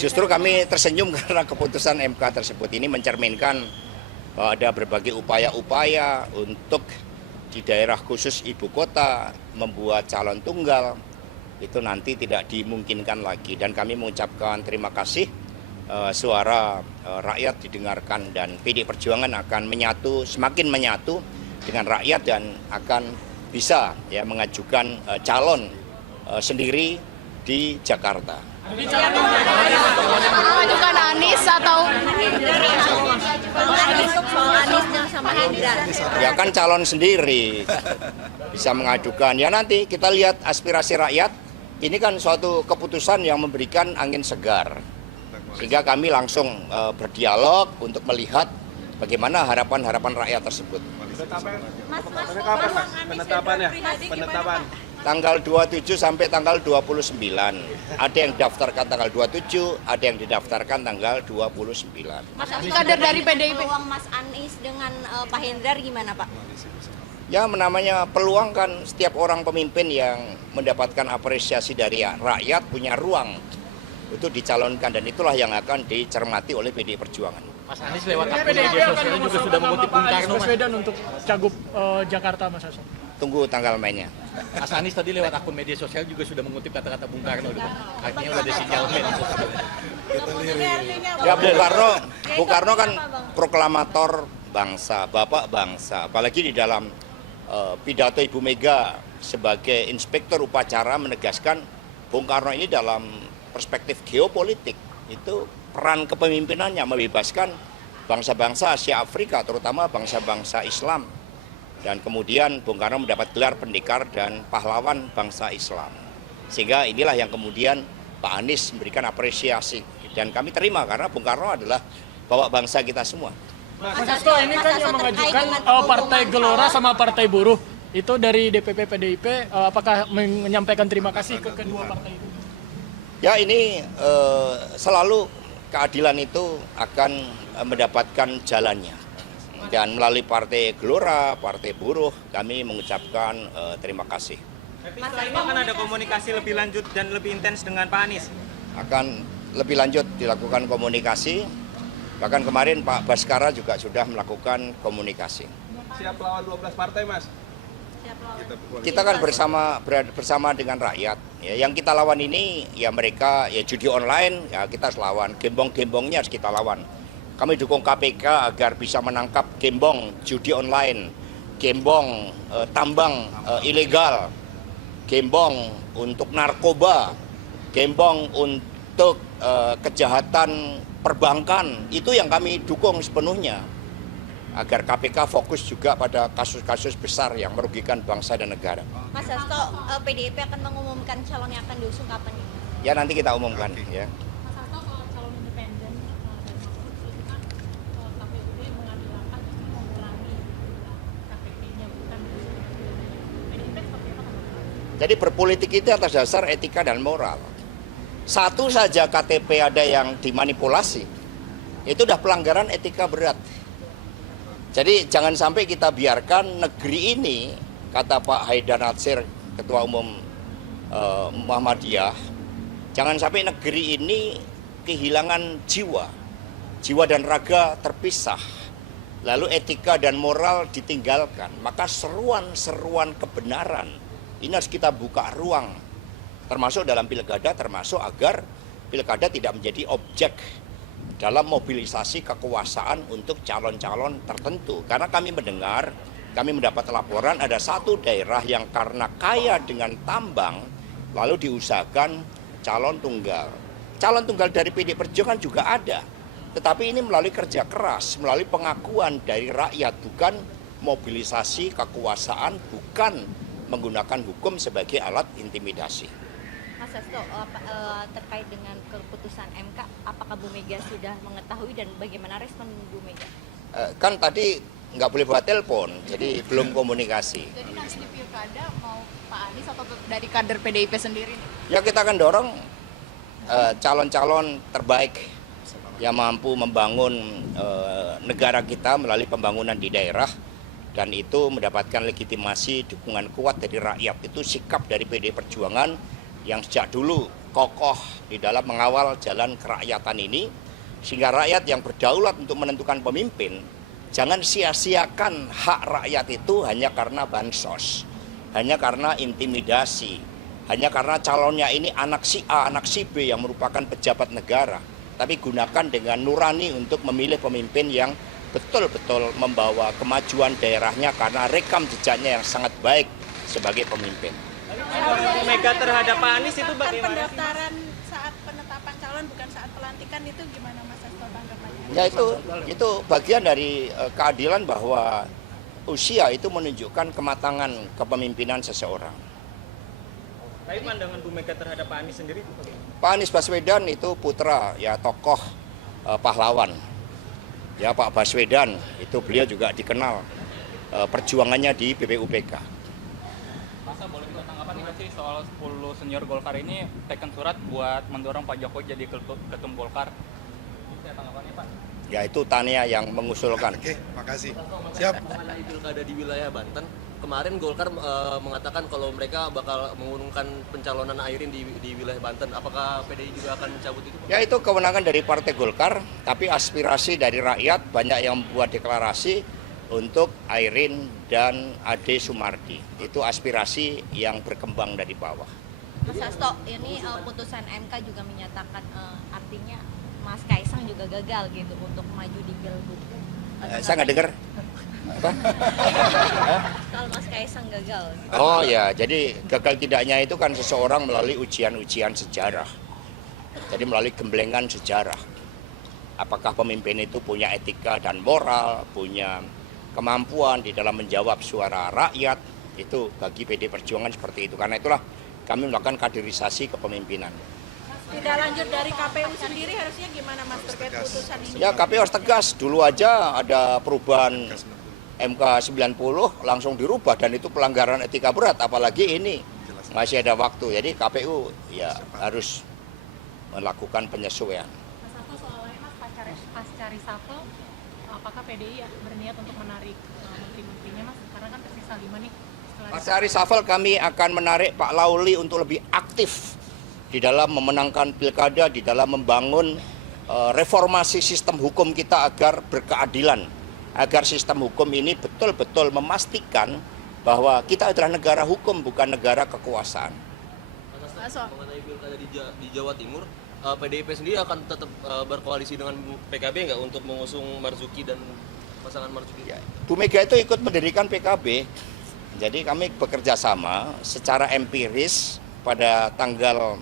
Justru kami tersenyum karena keputusan MK tersebut ini mencerminkan bahwa ada berbagai upaya-upaya untuk di daerah khusus ibu kota membuat calon tunggal itu nanti tidak dimungkinkan lagi. Dan kami mengucapkan terima kasih suara rakyat didengarkan dan PD Perjuangan akan menyatu, semakin menyatu dengan rakyat dan akan bisa ya mengajukan calon sendiri di Jakarta. Mengajukan Anies atau Ya kan calon sendiri bisa mengajukan. Ya nanti kita lihat aspirasi rakyat. Ini kan suatu keputusan yang memberikan angin segar. Sehingga kami langsung berdialog untuk melihat bagaimana harapan-harapan rakyat tersebut. Penetapan. Tanggal 27 sampai tanggal 29. Ada yang daftarkan tanggal 27, ada yang didaftarkan tanggal 29. Mas kader dari PDIP. Peluang Mas Anies dengan Pak Hendrar gimana, Pak? Ya namanya peluang kan setiap orang pemimpin yang mendapatkan apresiasi dari rakyat punya ruang untuk dicalonkan dan itulah yang akan dicermati oleh PD Perjuangan. Mas Anies lewat akun media sosial juga sudah mengutip Bung Karno, Mas. Baswedan untuk Cagup Jakarta, Mas Hasto. Tunggu tanggal mainnya. Mas Anies tadi lewat akun media sosial juga sudah mengutip kata-kata Bung Karno. Artinya udah ada sinyalmen. Ya Bung Karno kan proklamator bangsa, bapak bangsa. Apalagi di dalam pidato Ibu Mega sebagai inspektur upacara menegaskan Bung Karno ini dalam perspektif geopolitik itu peran kepemimpinannya membebaskan bangsa-bangsa Asia Afrika, terutama bangsa-bangsa Islam. Dan kemudian Bung Karno mendapat gelar pendekar dan pahlawan bangsa Islam. Sehingga inilah yang kemudian Pak Anies memberikan apresiasi. Dan kami terima karena Bung Karno adalah bapak bangsa kita semua. Mas Hasto, ini kan yang mengajukan Partai Gelora sama Partai Buruh. Itu dari DPP PDIP, apakah menyampaikan terima kasih ke kedua partai itu? Ya ini selalu keadilan itu akan mendapatkan jalannya. Dan melalui Partai Gelora, Partai Buruh, kami mengucapkan terima kasih. Mas, akan ada komunikasi lebih lanjut dan lebih intens dengan Pak Anies? Akan lebih lanjut dilakukan komunikasi. Bahkan kemarin Pak Baskara juga sudah melakukan komunikasi. Siap lawan 12 partai, Mas? Kita kan bersama dengan rakyat. Ya, yang kita lawan ini ya mereka ya judi online ya kita harus lawan. Gembong-gembongnya harus kita lawan. Kami dukung KPK agar bisa menangkap gembong judi online, gembong tambang ilegal, gembong untuk narkoba, gembong untuk kejahatan perbankan. Itu yang kami dukung sepenuhnya. Agar KPK fokus juga pada kasus-kasus besar yang merugikan bangsa dan negara. Mas Hasto, PDIP akan mengumumkan calon yang akan diusung kapan nih? Ya nanti kita umumkan ya. Mas Hasto soal calon independen dari itu kan KPUD mengambil langkah untuk mengurangi KPP-nya bukan PDIP seperti apa? Jadi berpolitik itu atas dasar etika dan moral. Satu saja KTP ada yang dimanipulasi, itu udah pelanggaran etika berat. Jadi jangan sampai kita biarkan negeri ini, kata Pak Haidar Nasir, Ketua Umum Muhammadiyah, jangan sampai negeri ini kehilangan jiwa dan raga terpisah, lalu etika dan moral ditinggalkan. Maka seruan-seruan kebenaran ini harus kita buka ruang, termasuk dalam pilkada, termasuk agar pilkada tidak menjadi objek dalam mobilisasi kekuasaan untuk calon-calon tertentu. Karena kami mendengar, kami mendapat laporan ada satu daerah yang karena kaya dengan tambang, lalu diusahakan calon tunggal. Calon tunggal dari PD Perjuangan juga ada, tetapi ini melalui kerja keras, melalui pengakuan dari rakyat, bukan mobilisasi kekuasaan, bukan menggunakan hukum sebagai alat intimidasi. Mas Hasto, terkait dengan keputusan MK, apakah Bu Mega sudah mengetahui dan bagaimana respon Bu Mega? Kan tadi nggak boleh buat telepon, jadi belum komunikasi. Jadi nanti di pilkada mau Pak Anies atau dari kader PDIP sendiri nih? Ya kita akan dorong calon-calon terbaik yang mampu membangun negara kita melalui pembangunan di daerah dan itu mendapatkan legitimasi dukungan kuat dari rakyat. Itu sikap dari PD Perjuangan yang sejak dulu kokoh di dalam mengawal jalan kerakyatan ini, sehingga rakyat yang berdaulat untuk menentukan pemimpin, jangan sia-siakan hak rakyat itu hanya karena bansos, hanya karena intimidasi, hanya karena calonnya ini anak si A, anak si B yang merupakan pejabat negara. Tapi gunakan dengan nurani untuk memilih pemimpin yang betul-betul membawa kemajuan daerahnya karena rekam jejaknya yang sangat baik sebagai pemimpin. Bu Mega terhadap Pak Anies itu Kan bagaimana? pendaftaran saat penetapan calon bukan saat pelantikan itu gimana Mas Hasto tanggapannya? Ya itu bagian dari keadilan bahwa usia itu menunjukkan kematangan kepemimpinan seseorang. Tapi pandangan Bu Mega terhadap Pak Anies sendiri itu bagaimana? Pak Anies Baswedan itu putra ya tokoh pahlawan. Ya Pak Baswedan itu beliau juga dikenal perjuangannya di BPUPK. Masa boleh minta tanggapan nggak sih soal 10 senior Golkar ini tekan surat buat mendorong Pak Jokowi jadi ketum Golkar? Saya tanggapannya Pak. Ya itu Tania yang mengusulkan. Oke, makasih. Siap. Mengenai pilkada di wilayah Banten, kemarin Golkar mengatakan kalau mereka bakal mengurungkan pencalonan Airin di wilayah Banten. Apakah PDI juga akan mencabut itu, Pak? Ya itu kewenangan dari Partai Golkar, tapi aspirasi dari rakyat banyak yang membuat deklarasi untuk Airin dan Ade Sumardi. Itu aspirasi yang berkembang dari bawah. Mas Hasto, ini putusan MK juga menyatakan artinya Mas Kaisang juga gagal gitu untuk maju di Pilgub. Saya nggak dengar. Apa? Kalau Mas Kaisang gagal. Gitu. Oh ya, jadi gagal tidaknya itu kan seseorang melalui ujian-ujian sejarah. Jadi melalui gemblengan sejarah. Apakah pemimpin itu punya etika dan moral, punya kemampuan di dalam menjawab suara rakyat, itu bagi PD Perjuangan seperti itu. Karena itulah kami melakukan kaderisasi kepemimpinan. Tidak lanjut dari KPU sendiri harusnya gimana Mas terkait putusan ini? Ya KPU harus tegas, dulu aja ada perubahan MK 90 langsung dirubah dan itu pelanggaran etika berat, apalagi ini masih ada waktu. Jadi KPU ya harus melakukan penyesuaian. Mas Hasto, soalnya Mas pasca reshuffle, apakah PDI berniat untuk menarik menteri-menterinya Mas? Karena kan tersisa 5 nih. Pasca reshuffle kami akan menarik Pak Lauli untuk lebih aktif di dalam memenangkan pilkada, di dalam membangun reformasi sistem hukum kita agar berkeadilan, agar sistem hukum ini betul-betul memastikan bahwa kita adalah negara hukum, bukan negara kekuasaan. Mas Hasto, mengenai pilkada di Jawa Timur, PDIP sendiri akan tetap berkoalisi dengan PKB nggak untuk mengusung Marzuki dan pasangan Marzuki? Ya, Bu Mega itu ikut mendirikan PKB, jadi kami bekerja sama secara empiris pada tanggal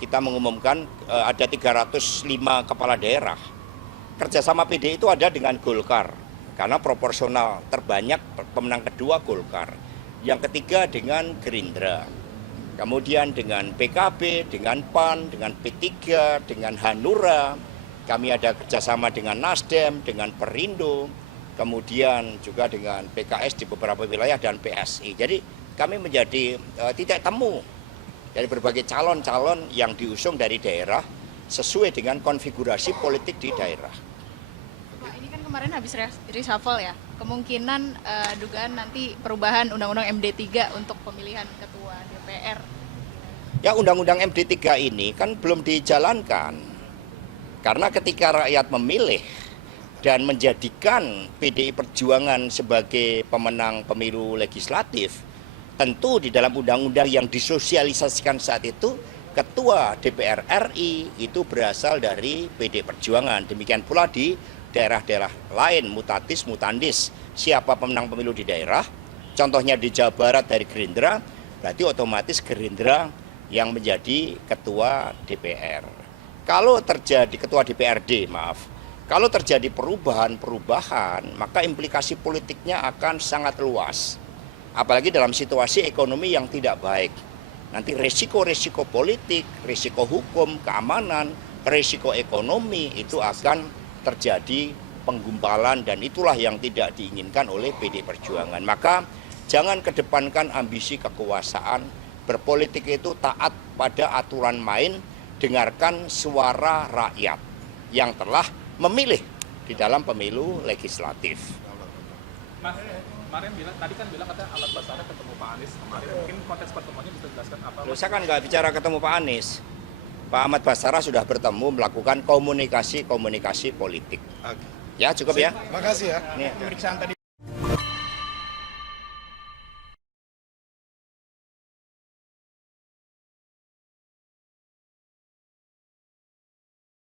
kita mengumumkan ada 305 kepala daerah. Kerjasama PD itu ada dengan Golkar, karena proporsional terbanyak pemenang kedua Golkar. Yang ketiga dengan Gerindra. Kemudian dengan PKB, dengan PAN, dengan P3, dengan Hanura. Kami ada kerjasama dengan Nasdem, dengan Perindo, kemudian juga dengan PKS di beberapa wilayah dan PSI. Jadi kami menjadi titik temu dari berbagai calon-calon yang diusung dari daerah sesuai dengan konfigurasi politik di daerah. Pak, ini kan kemarin habis reshuffle ya. Kemungkinan dugaan nanti perubahan Undang-Undang MD3 untuk pemilihan ketua DPR. Ya Undang-Undang MD3 ini kan belum dijalankan. Karena ketika rakyat memilih dan menjadikan PDI Perjuangan sebagai pemenang pemilu legislatif, tentu di dalam undang-undang yang disosialisasikan saat itu, Ketua DPR RI itu berasal dari PD Perjuangan. Demikian pula di daerah-daerah lain, mutatis mutandis. Siapa pemenang pemilu di daerah, contohnya di Jawa Barat dari Gerindra, berarti otomatis Gerindra yang menjadi Ketua DPR. Kalau terjadi Ketua DPRD, kalau terjadi perubahan-perubahan, maka implikasi politiknya akan sangat luas. Apalagi dalam situasi ekonomi yang tidak baik. Nanti resiko-resiko politik, resiko hukum, keamanan, resiko ekonomi itu akan terjadi penggumpalan dan itulah yang tidak diinginkan oleh PD Perjuangan. Maka jangan kedepankan ambisi kekuasaan, berpolitik itu taat pada aturan main, dengarkan suara rakyat yang telah memilih di dalam pemilu legislatif. Mas, kemarin bilang, tadi kan bilang katanya Ahmad Basara ketemu Pak Anies kemarin. Mungkin konteks pertemuannya bisa dijelaskan apa? Loh, saya kan nggak bicara ketemu Pak Anies. Pak Ahmad Basara sudah bertemu melakukan komunikasi politik. Ya cukup ya. Makasih ya. Nih. Pemeriksaan tadi